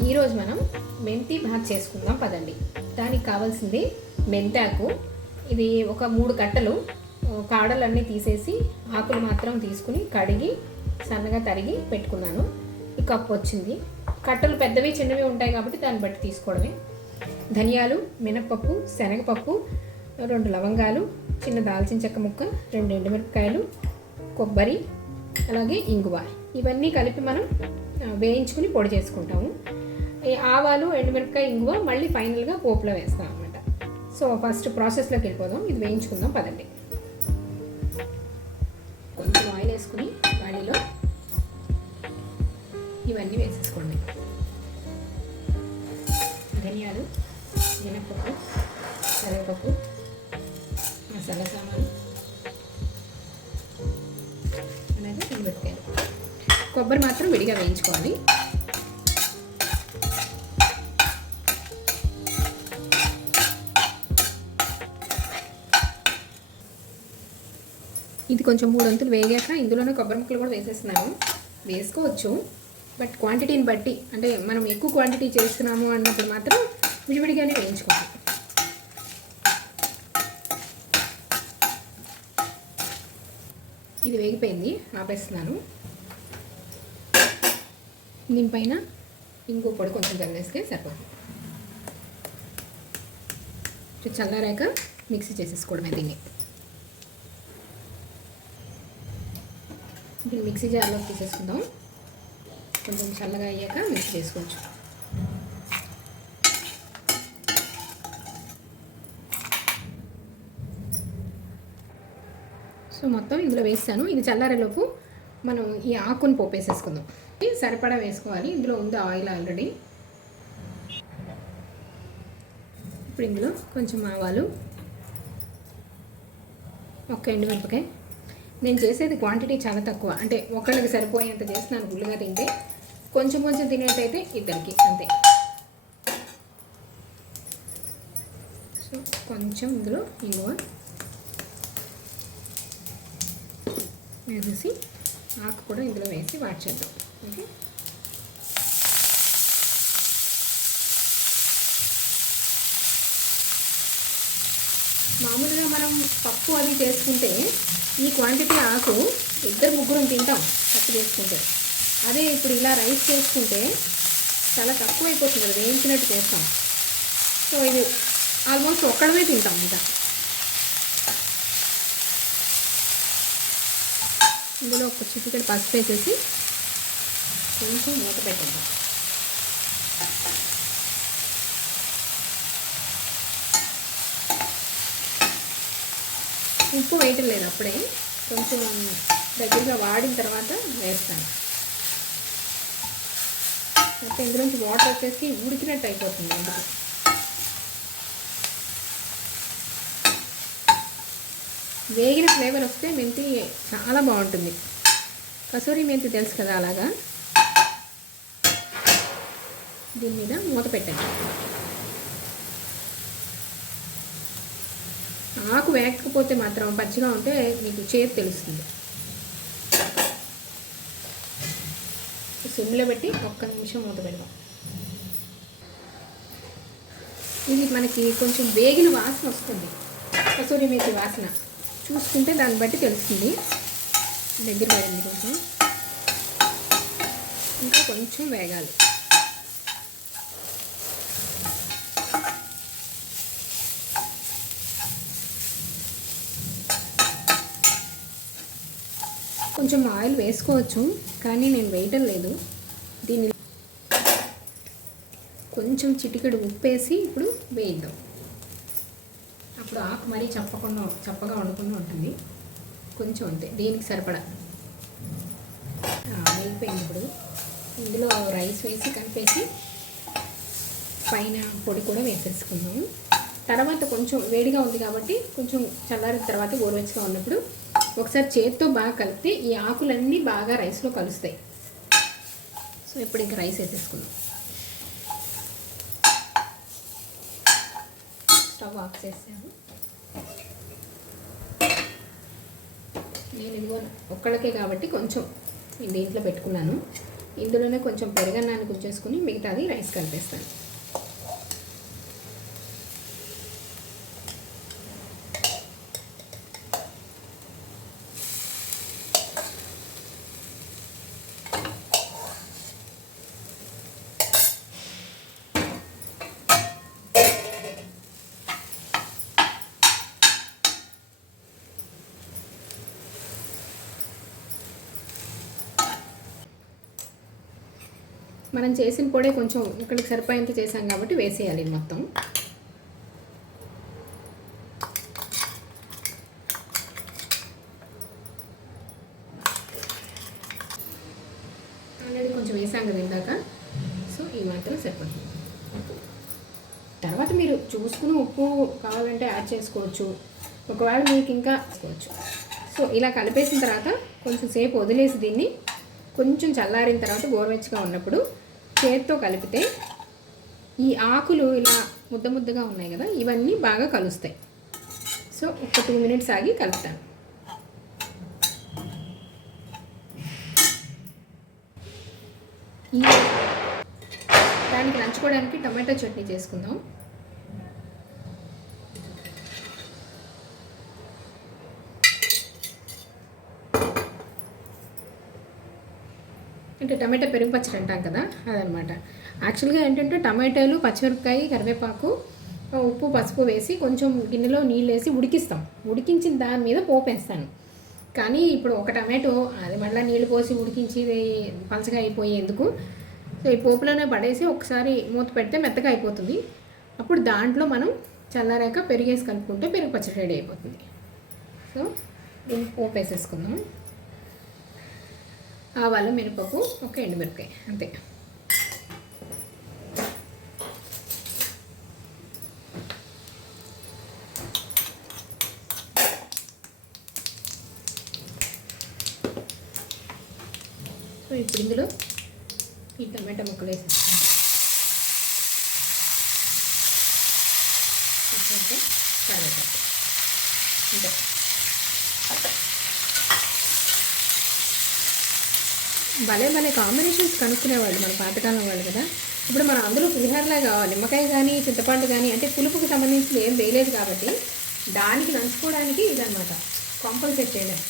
ఈరోజు మనం మెంతి భాత్ చేసుకుందాం పదండి. దానికి కావాల్సింది మెంతాకు. ఇది ఒక 3 కట్టలు, కాడలన్నీ తీసేసి ఆకులు మాత్రం తీసుకుని కడిగి సన్నగా తరిగి పెట్టుకున్నాను. ఈ కప్పు వచ్చింది. కట్టలు పెద్దవి చిన్నవి ఉంటాయి కాబట్టి దాన్ని బట్టి తీసుకోవడమే. ధనియాలు, మినప్పప్పు, శనగపప్పు, 2 లవంగాలు, చిన్న దాల్చిన చెక్క ముక్క, 2 ఎండుమిరపకాయలు, కొబ్బరి, అలాగే ఇంగువ. ఇవన్నీ కలిపి మనం వేయించుకుని పొడి చేసుకుంటాము. ఈ ఆవాలు, ఎండుమిరపకాయ, ఇంగువ మళ్ళీ ఫైనల్గా పోపులో వేస్తాం అన్నమాట. సో ఫస్ట్ ప్రాసెస్లోకి వెళ్ళిపోదాం. ఇది వేయించుకుందాం పదండి. కొంచెం ఆయిల్ వేసుకుని వాడిలో ఇవన్నీ వేసేసుకోండి. ధనియాలు, మినప్పప్పు, శనగపప్పు, మసాలా సామాను, అలాగే ఎండుమిరపకాయలు. కొబ్బరి మాత్రం విడిగా వేయించుకోవాలి. ఇది కొంచెం 3 వంతులు వేగాక ఇందులోనే కొబ్బరి ముక్కలు కూడా వేసేస్తున్నాను. వేసుకోవచ్చు, బట్ క్వాంటిటీని బట్టి, అంటే మనం ఎక్కువ క్వాంటిటీ చేస్తున్నాము అన్నప్పుడు మాత్రం విడివిడిగానే వేయించుకోవాలి. ఇది వేగిపోయింది, ఆపేస్తున్నాను. దీనిపైన ఇంకో పొడి కొంచెం చల్లేస్తే సరిపోతుంది. చల్లారాక మిక్సీ చేసేసుకోవడమే దీన్ని. దీన్ని మిక్సీ జార్లో తీసేసుకుందాం. కొంచెం చల్లగా అయ్యాక మిక్సీ చేసుకోవచ్చు. సో మొత్తం ఇందులో వేస్తాను. ఇది చల్లారేలోపు మనం ఈ ఆకుని పోపేసేసుకుందాం. సరిపడా వేసుకోవాలి. ఇందులో ఉంది ఆయిల్ ఆల్రెడీ. ఇప్పుడు ఇందులో కొంచెం ఆవాలు, ఒక్క ఎండుమిరపకాయ. నేను చేసేది క్వాంటిటీ చాలా తక్కువ, అంటే ఒకళ్ళకి సరిపోయేంత చేస్తున్నాను. గుళ్ళుగా తింటే కొంచెం కొంచెం తినేటైతే ఇద్దరికి అంతే. సో కొంచెం ఇందులో ఇంగువ వేసేసి ఆకు కూడా ఇందులో వేసి వాడ్చేద్దాం. ఓకే, మామూలుగా మనం పప్పు అది చేసుకుంటే ఈ క్వాంటిటీ ఆకు 2-3 తింటాం పప్పు చేసుకుంటే. అదే ఇప్పుడు ఇలా రైస్ చేసుకుంటే చాలా తక్కువ అయిపోతుంది కదా, వేయించినట్టు చేస్తాం. సో ఇది ఆల్మోస్ట్ ఒక్కడమే తింటాం. ఇంకా ఇందులో ఒక చిటికెడు పసుపు వేసేసి కొంచెం మూత పెట్టేద్దాం. ఉప్పు వేయటం లేదు, అప్పుడే కొంచెం దగ్గరగా వాడిన తర్వాత వేస్తాను. అయితే ఇందులోంచి వాటర్ వచ్చేసి ఉడికినట్టు అయిపోతుంది. అందుకు వేగిన ఫ్లేవర్ వస్తే మెంతి చాలా బాగుంటుంది. కసూరి మెంతి తెలుసు కదా, అలాగా దీని మీద మూత పెట్టండి. ఆకు వేగకపోతే మాత్రం పచ్చిగా ఉంటే మీకు చేదు తెలుస్తుంది. సిమ్లో పెట్టి 1 నిమిషం మూత పెడదాం. ఇది మనకి కొంచెం వేగిన వాసన వస్తుంది, కసూరి మేతి వాసన చూసుకుంటే దాన్ని బట్టి తెలుస్తుంది. దగ్గర పడింది, కొంచెం ఇంకా కొంచెం వేగాలి. కొంచెం ఆయిల్ వేసుకోవచ్చు, కానీ నేను వేయటం లేదు. దీన్ని కొంచెం చిటికెడు ఉప్పేసి ఇప్పుడు వేయిద్దాం. అప్పుడు ఆకు మరీ చప్పగా ఉండకుండా ఉంటుంది. కొంచెం అంతే, దీనికి సరిపడా వేగిపోయింది. ఇప్పుడు ఇందులో రైస్ వేసి కలిపేసి పైన పొడి కూడా వేసేసుకుందాము. తర్వాత కొంచెం వేడిగా ఉంది కాబట్టి కొంచెం చల్లారిన తర్వాత గోరువెచ్చగా ఉన్నప్పుడు ఒకసారి చేతితో బాగా కలిపితే ఈ ఆకులన్నీ బాగా రైస్లో కలుస్తాయి. సో ఇప్పుడు ఇంకా రైస్ వేసేసుకుందాం. స్టవ్ ఆఫ్ చేసాను. నేను ఇదిగో ఒక్కళ్ళకే కాబట్టి కొంచెం దీంట్లో పెట్టుకున్నాను. ఇందులోనే కొంచెం పెరుగన్నాన్ని ఉంచేసుకుని మిగతాది రైస్ కలిపేస్తాను. మనం చేసిన పొడే కొంచెం ఇక్కడికి సరిపోయేంత చేసాం కాబట్టి వేసేయాలి మొత్తం. ఆల్రెడీ కొంచెం వేసాం కదా ఇందాక, సో ఈ మాత్రం సరిపోతుంది. తర్వాత మీరు చూసుకుని ఉప్పు కావాలంటే యాడ్ చేసుకోవచ్చు, ఒకవేళ మీకు ఇంకా వేసుకోవచ్చు. సో ఇలా కలిపేసిన తర్వాత కొంచెం సేపు వదిలేసి దీన్ని కొంచెం చల్లారిన తర్వాత గోరువెచ్చగా ఉన్నప్పుడు చేతితో కలిపితే ఈ ఆకులు ఇలా ముద్ద ముద్దగా ఉన్నాయి కదా, ఇవన్నీ బాగా కలుస్తాయి. సో ఒక 2 మినిట్స్ ఆగి కలుపుతాను. దానికి నంచుకోవడానికి టమాటో చట్నీ చేసుకుందాం. అంటే టమాటా పెరుగు పచ్చడి అంటాం కదా, అదనమాట. యాక్చువల్గా ఏంటంటే టమాటాలు, పచ్చిమిరపకాయ, కరివేపాకు, ఉప్పు, పసుపు వేసి కొంచెం గిన్నెలో నీళ్ళు వేసి ఉడికిస్తాం. ఉడికించిన దాని మీద పోపు వేస్తాను. కానీ ఇప్పుడు ఒక టమాటో అది మళ్ళీ నీళ్ళు పోసి ఉడికించి పలచగా అయిపోయి ఎందుకు, సో ఈ పోపులోనే పడేసి ఒకసారి మూత పెడితే మెత్తగా అయిపోతుంది. అప్పుడు దాంట్లో మనం చల్లారాక పెరిగేసి కలుపుకుంటే పెరుగు పచ్చడి రెడీ అయిపోతుంది. సో దీన్ని పోపు వేసేసుకుందాం. ఆవాలు, మినపప్పు, ఒక ఎండుమిరపకాయ, అంతే. సో ఇప్పుడు ఇందులో ఈ టమాటా ముక్కలు వేసేస్తాను. కరివేపాకు అంతే. భలే భలే కాంబినేషన్స్ కనుక్కునేవాళ్ళు మన పాతకాలం వాళ్ళు కదా. ఇప్పుడు మనం అందరూ పులిహోరలాగా నిమ్మకాయ కానీ చింతపండు కానీ అంటే పులుపుకి సంబంధించి ఏం వేయలేదు కాబట్టి దానికి నంచుకోవడానికి ఇదనమాట కాంపల్సేట్ చేయడం.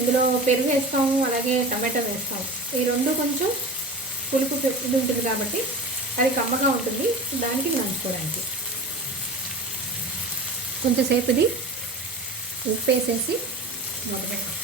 ఇందులో పెరుగు వేస్తాము, అలాగే టమాటా వేస్తాము. ఈ రెండు కొంచెం పులుపు ఇది ఉంటుంది కాబట్టి అది కమ్మగా ఉంటుంది. దానికి నంచుకోవడానికి కొంచెంసేపు ఇది ఉప్పు వేసేసి మొదలుపెట్టాం.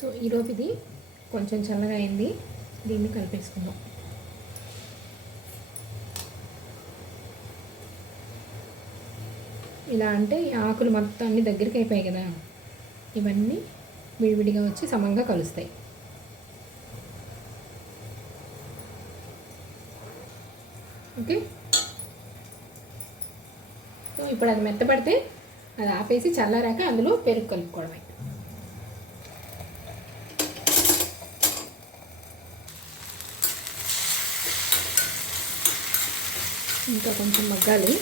సో ఈరోజు ఇది కొంచెం చల్లగా అయింది, దీన్ని కలిపేసుకుందాం. ఇలా అంటే ఆకులు మొత్తం అన్ని దగ్గరికి అయిపోయాయి కదా, ఇవన్నీ విడివిడిగా వచ్చి సమంగా కలుస్తాయి. ఓకే, సో ఇప్పుడు అది మెత్తపడితే అది ఆపేసి చల్లారాక అందులో పెరుగు కలుపుకోవడమే. ఇంకా కొంచెం మగ్గాలి.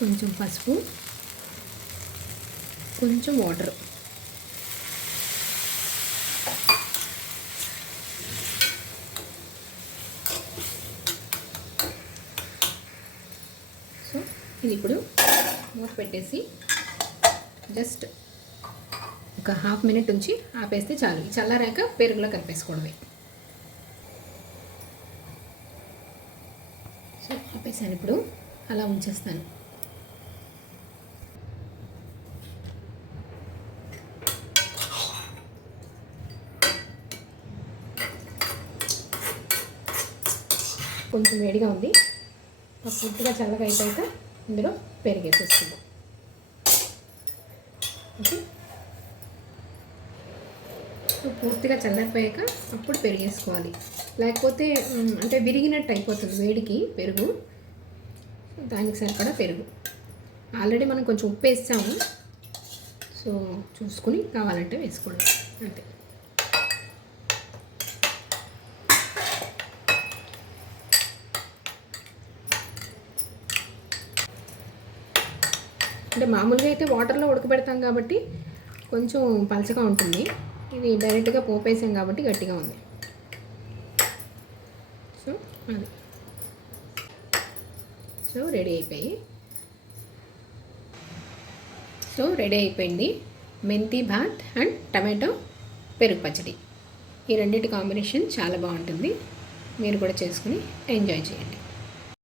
కొంచెం పసుపు, కొంచెం వాటర్, సో ఇది ఇప్పుడు మూత పెట్టేసి జస్ట్ ఒక హాఫ్ మినిట్ ఉంచి ఆపేస్తే చాలు. చల్లారాక పెరుగులో కలిపేసుకోవడమే. సో ఆపేసాను, ఇప్పుడు అలా ఉంచేస్తాను. కొంచెం వేడిగా ఉంది, పూర్తిగా చల్లగా అయిపోయాక ఇందులో పెరిగేసేసుకుందాం. ఓకే, సో పూర్తిగా చల్లారిపోయాక అప్పుడు పెరుగు వేసుకోవాలి, లేకపోతే అంటే విరిగినట్టు అయిపోతుంది వేడికి పెరుగు. దానికి సరిపడా పెరుగు. ఆల్రెడీ మనం కొంచెం ఉప్పు వేసాము, సో చూసుకుని కావాలంటే వేసుకోవడం అంతే. అంటే మామూలుగా అయితే వాటర్లో ఉడకబెడతాం కాబట్టి కొంచెం పలచగా ఉంటుంది, ఇది డైరెక్ట్గా పోపేసాం కాబట్టి గట్టిగా ఉంది. సో అది రెడీ అయిపోయింది మెంతి భాత్ అండ్ టమాటో పెరుగు పచ్చడి. ఈ రెండింటి కాంబినేషన్ చాలా బాగుంటుంది, మీరు కూడా చేసుకుని ఎంజాయ్ చేయండి.